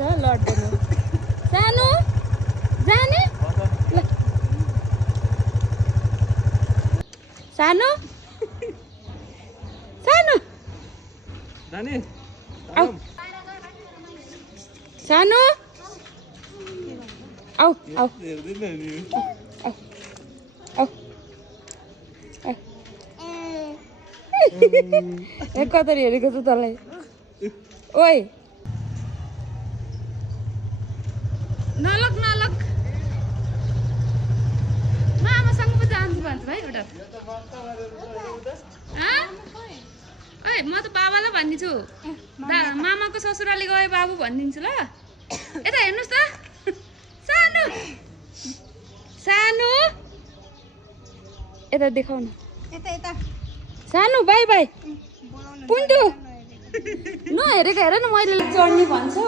लड्दैन सानो जाने ल सानो सानो जाने आऊ सानो आऊ आऊ हेर्दैन नि आऊ आऊ ए कतरी हेरेको छु तँलाई ओइ नलक नलक म आमासँग पो जान्छु भन्छु भाइ एउटा ओइ म त बाबालाई भनिदिन्छु मामाको ससुराली गए बाबु भनिदिन्छु ल यता हेर्नुहोस् त सानो सानो यता देखाउनु सानो बाई बाई पुन्टु नहेरेको हेर न मैले चढ्ने भन्छु